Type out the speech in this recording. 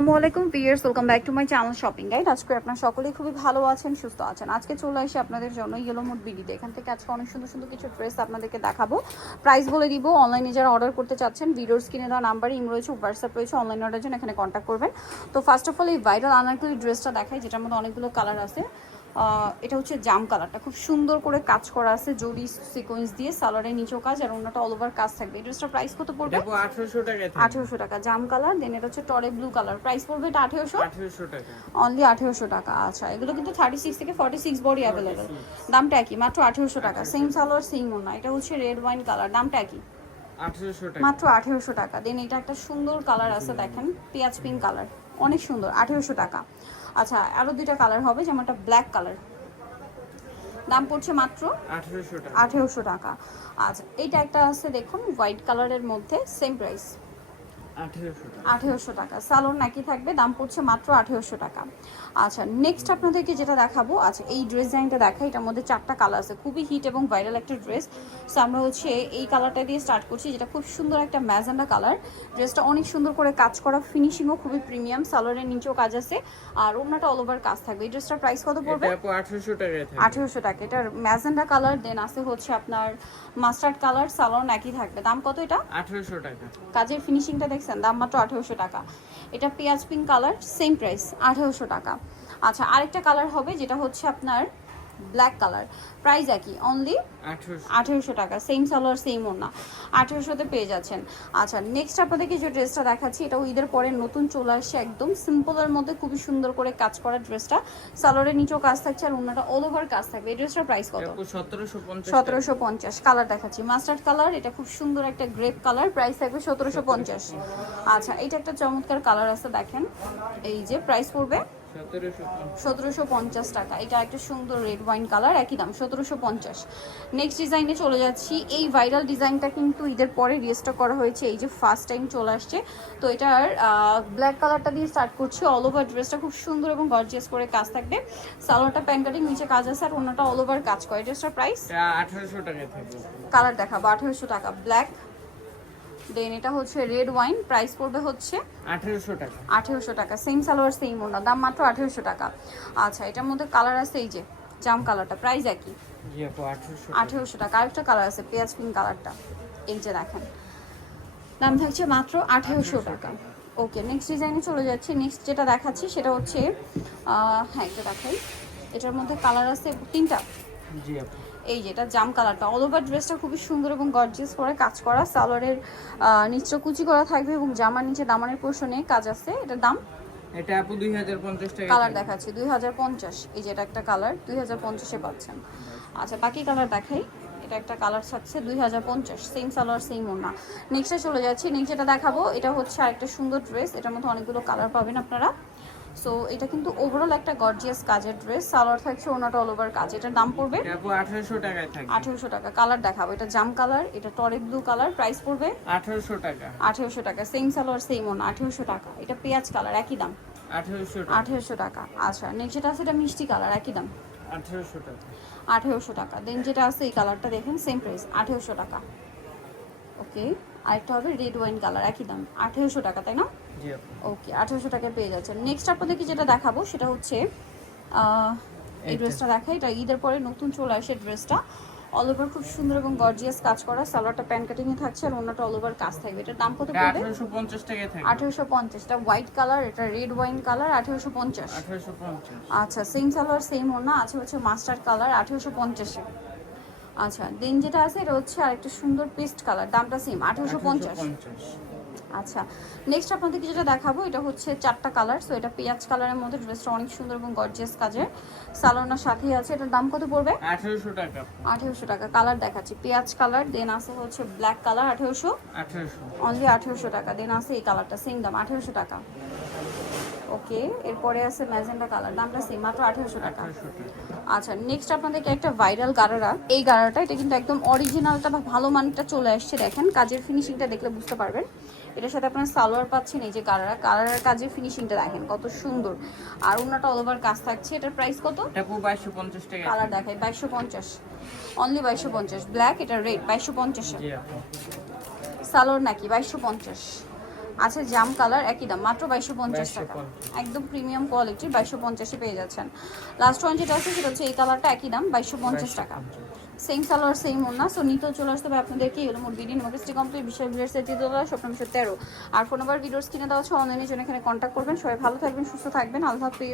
আসসালামু আলাইকুম viewers welcome back to my channel shopping guide. আজকে আপনার সকলেই খুবই ভালো আছেন, সুস্থ আছেন। আজকে চলে আসি আপনাদের জন্য ইয়েলো মুড বিডিতে এখান থেকে আজকে অনেক সুন্দর সুন্দর কিছু ড্রেস আপনাদেরকে দেখাবো। প্রাইস বলে দিব অনলাইনে যারা অর্ডার করতে চাচ্ছেন, ভিডিওর স্ক্রিনে দেওয়া নাম্বার ইম রয়েছে হোয়াটসঅ্যাপ রয়েছে অনলাইন অর্ডার জন্য এখানে কন্ট্যাক্ট করবেন। তো ফার্স্ট অফ অল এই ভাইরাল আনারকলি ড্রেসটা দেখায় যেটার মধ্যে অনেকগুলো কালার আছে। এটা হচ্ছে জাম কালারটা। খুব সুন্দর করে কাজ করা আছে জরি সিকোয়েন্স দিয়ে সালোয়ারের নিচেও কাজ আর অন্যটা অল ওভার কাজ থাকবে। ড্রেসটার প্রাইস কত পড়বে? দেখো আঠারোশো টাকায় থাকবে। টাকা। জাম কালার দেন এটা হচ্ছে টরে ব্লু কালার প্রাইস পড়বে এটা আঠেরোশো? আঠারোশো টাকা। অনলি আঠেরোশো টাকা। আচ্ছা এগুলো কিন্তু থার্টি সিক্স থেকে ফর্টি সিক্স বডি অ্যাভেলেবেল দামটা একই মাত্র আঠেরোশো টাকা। সেম সালোয়ার সেম ওনা। এটা হচ্ছে রেড ওয়াইন কালার দামটা টাকা। মাত্র আঠেরোশো টাকা। দেন এটা একটা সুন্দর কালার আছে দেখেন। পেঁয়াজ পিঙ্ক কালার অনেক সুন্দর আঠেরোশো টাকা। আচ্ছা আরও দুইটা কালার হবে যেমন একটা ব্ল্যাক কালার দাম পড়ছে মাত্র আঠারোশো টাকা। আঠেরোশো টাকা। আচ্ছা এইটা একটা আছে দেখুন হোয়াইট কালারের মধ্যে সেম প্রাইস আঠারোশো টাকা। টাকা। সালোর নাকি থাকবে দাম পড়ছে মাত্র আঠেরোশো টাকা। আচ্ছা নেক্সট আপনাদেরকে যেটা দেখাবো আচ্ছা এই ড্রেস ডিজাইনটা দেখা এটার মধ্যে চারটা কালার আছে খুবই হিট এবং ভাইরাল একটা ড্রেস সো আমরা হচ্ছে এই কালারটা দিয়ে স্টার্ট করছি যেটা খুব সুন্দর একটা ম্যাজেন্ডা কালার ড্রেসটা অনেক সুন্দর করে কাজ করা ফিনিশিংও খুবই প্রিমিয়াম সালোয়ারের নিচেও কাজ আছে আর অন্যটা অল ওভার কাজ থাকবে। এই ড্রেসটার প্রাইস কত পড়বে? আঠারোশো আঠেরোশো টাকা। এটার ম্যাজেন্ডা কালার দেন আছে হচ্ছে আপনার মাস্টার্ড কালার সালোয়ার একই থাকবে। দাম কত এটা? আঠারোশো টাকা। কাজের ফিনিশিংটা দেখছেন দাম মাত্র আঠেরোশো টাকা। এটা পেঁয়াজ পিঙ্ক কালার সেম প্রাইস আঠেরোশো টাকা। আচ্ছা আরেকটা কালার হবে, যেটা হচ্ছে আপনার ব্ল্যাক কালার প্রাইস একই অনলি আঠেরোশো। টাকা সেম সালোয়ার সেম ওনা আঠেরোশোতে পেয়ে যাচ্ছেন। আচ্ছা নেক্সট আপনাদেরকে যে ড্রেসটা দেখাচ্ছি এটাও ঈদের পরে নতুন চলে আসছে একদম সিম্পলের মধ্যে খুবই সুন্দর করে কাজ করা ড্রেসটা সালোয়ারের নিচেও কাজ থাকছে আর অন্যটা অল ওভার কাজ থাকবে। এই ড্রেসটার প্রাইস কত? সতেরোশো সতেরোশো পঞ্চাশ। কালার দেখাচ্ছি। মাস্টার্ড কালার এটা খুব সুন্দর একটা গ্রেপ কালার প্রাইস থাকবে সতেরোশো পঞ্চাশ। আচ্ছা এটা একটা চমৎকার কালার আছে দেখেন। এই যে প্রাইস পড়বে সতেরোশো পঞ্চাশ টাকা। এটা একটা সুন্দর রেড ওয়াইন কালার একই দাম সতেরোশো পঞ্চাশ। নেক্সট ডিজাইনে চলে যাচ্ছি। এই ভাইরাল ডিজাইনটা কিন্তু ঈদের পরে রিস্টক করা হয়েছে। এই যে ফার্স্ট টাইম চলে আসছে। তো এটার ব্ল্যাক কালারটা দিয়ে স্টার্ট করছি। অল ওভার ড্রেসটা খুব সুন্দর এবং গর্জিয়াস করে কাজ থাকবে। সালোয়ারটা প্যান্ট কাটিং নিচে কাজ আছে আর অন্যটা অল ওভার কাজ করে। ড্রেসটার প্রাইস আঠারোশো থাকবে। কালার দেখাবো আঠেরোশো টাকা। ব্ল্যাক দেন এটা হচ্ছে রেড ওয়াইন প্রাইস পড়বে হচ্ছে আঠারোশো টাকা। আঠেরোশো টাকা। সেম সালোয়ার সেম ওনা দাম মাত্র আঠেরোশো টাকা। আচ্ছা এটার মধ্যে কালার আছে এই যে জাম কালারটা প্রাইস একই। জি আপু আঠারোশো টাকা। আরেকটা কালার আছে পেঁয়াজ পিঙ্ক কালারটা এই যে দেখেন। দাম থাকছে মাত্র আঠেরোশো টাকা। ওকে নেক্সট ডিজাইনে চলে যাচ্ছে। নেক্সট যেটা দেখাচ্ছি সেটা হচ্ছে হ্যাঁ এটা দেখাই। এটার মধ্যে কালার আছে তিনটা। এই যেটা জাম কালারটা। অল ওভার ড্রেসটা খুবই সুন্দর এবং গর্জিয়াস করে কাজ করা। সালোয়ারের নিচটা কুচি করা থাকবে এবং জামার নিচে দামানের পোর্শনে কাজ আছে। এটার দাম? এটা আপু দুই হাজার পঞ্চাশ টাকা কালার দেখাচ্ছি। দুই হাজার পঞ্চাশ। এই যেটা একটা কালার দুই হাজার পঞ্চাশে পাচ্ছেন। আচ্ছা বাকি কালার দেখাই। এটা একটা কালার থাকছে দুই হাজার পঞ্চাশ। সেম সালোয়ার সেম ওনা নেক্সটে চলে যাচ্ছি। নেক্সট যেটা দেখাবো এটা হচ্ছে আরেকটা সুন্দর ড্রেস এটার মধ্যে অনেকগুলো কালার পাবেন আপনারা। সো এটা কিন্তু ওভারঅল একটা গর্জিয়াস কাজের ড্রেস সালোয়ার থাকছে ওনাটা অল ওভার কাজ। এটার দাম পড়বে এটা আপু আঠারোশো টাকায় থাকবে। আঠেরোশো টাকা। কালার দেখাবো। এটা জাম কালার এটা টরে ব্লু কালার প্রাইস পড়বে আঠারোশো টাকা। আঠেরোশো টাকা। সেম সালোয়ার সেম ওনা আঠেরোশো টাকা। এটা পেঁয়াজ কালার একই দাম। আঠারোশো টাকা। আঠেরোশো টাকা। আচ্ছা নেক্সট যেটা আছে এটা মিষ্টি কালার একই দাম। আঠারোশো টাকা। আঠেরোশো টাকা। দেন যেটা আছে এই কালারটা দেখেন সেম প্রাইস আঠেরোশো টাকা। ওকে আরেকটা হবে রেড ওয়াইন কালার একই দাম। আঠেরোশো টাকা তাই না? ওকে আঠেরোশো টাকায় পেয়ে যাচ্ছেন। নেক্সট আপনাদেরকে যেটা দেখাবো সেটা হচ্ছে এই ড্রেসটা দেখাই এটা ঈদের পরে নতুন চলে আসে ড্রেসটা অল ওভার খুব সুন্দর এবং গর্জিয়াস কাজ করা। সালোয়ারটা প্যান্ট কাটিংয়ে থাকছে আর অন্যটা অল ওভার কাজ থাকবে। এটার দাম কত পড়বে? আঠারোশো পঞ্চাশ টাকায় থাকবে। আঠেরোশো পঞ্চাশ। এটা হোয়াইট কালার এটা রেড ওয়াইন কালার আঠেরোশো পঞ্চাশ। আঠারোশো পঞ্চাশ। আচ্ছা সেম সালোয়ার সেম ওনা আছে হচ্ছে মাস্টার্ড কালার আঠেরোশো পঞ্চাশে। আচ্ছা দেন যেটা আছে এটা হচ্ছে আরেকটা সুন্দর পেস্ট কালার দামটা সেম আঠেরোশো পঞ্চাশ। পঞ্চাশ। আচ্ছা নেক্সট আপনাদেরকে যেটা দেখাবো এটা হচ্ছে চারটা কালার সো এটা পেঁয়াজ কালারের মধ্যে ড্রেসটা অনেক সুন্দর এবং গর্জিয়াস কাজের। সালোনার সাথেই আছে এটার দাম কত পড়বে? আঠেরোশো টাকা। আঠেরোশো টাকা কালার দেখাচ্ছি। পেঁয়াজ কালার দেন আছে হচ্ছে ব্ল্যাক কালার আঠেরোশো। আঠারোশো। অনলি আঠেরোশো টাকা দেন আছে এই কালারটা সেম দাম আঠেরোশো টাকা। ওকে এরপরে আছে ম্যাজেন্ডা কালার দামটা সেম মাত্র আঠেরোশো টাকা। আচ্ছা নেক্সট আপনাদেরকে একটা ভাইরাল গারারা এই গারাটা এটা কিন্তু একদম অরিজিনালটা বা ভালো মানটা চলে আসছে দেখেন কাজের ফিনিশিংটা দেখলে বুঝতে পারবেন। এটার সাথে আপনারা সালোয়ার পাচ্ছেন এই যে গারারা গারারার কাজের ফিনিশিংটা দেখেন কত সুন্দর। আর ওনাটা অল ওভার কাজ থাকছে এটার প্রাইস কত? বাইশশো পঞ্চাশ টাকা। কালার দেখাই বাইশশো পঞ্চাশ। অনলি বাইশশো পঞ্চাশ ব্ল্যাক এটা রেড বাইশশো পঞ্চাশে। সালোয়ার নাকি বাইশশো পঞ্চাশ। আচ্ছা জাম কালার একই দাম মাত্র বাইশশো পঞ্চাশ টাকা। একদম প্রিমিয়াম কোয়ালিটির বাইশশো পঞ্চাশে পেয়ে যাচ্ছেন। লাস্ট ওয়ান যেটা আছে সেটা হচ্ছে এই কালারটা একই দাম বাইশশো পঞ্চাশ টাকা। সেম কালার সেম ওনা সো নিতেও চলে আসতে হবে আপনাদেরকে এলো মোট বিডি নোটিসটি কমপ্লিট বিশাল বিলের সেটি তোলা স্বপ্ন তেরো। আর ফোন নাম্বার ভিডিওস কিনে দেওয়া আছে অনলাইনের জন্য এখানে কন্ট্যাক্ট করবেন। সবাই ভালো থাকবেন সুস্থ থাকবেন। আল্লাহ হাফিজ।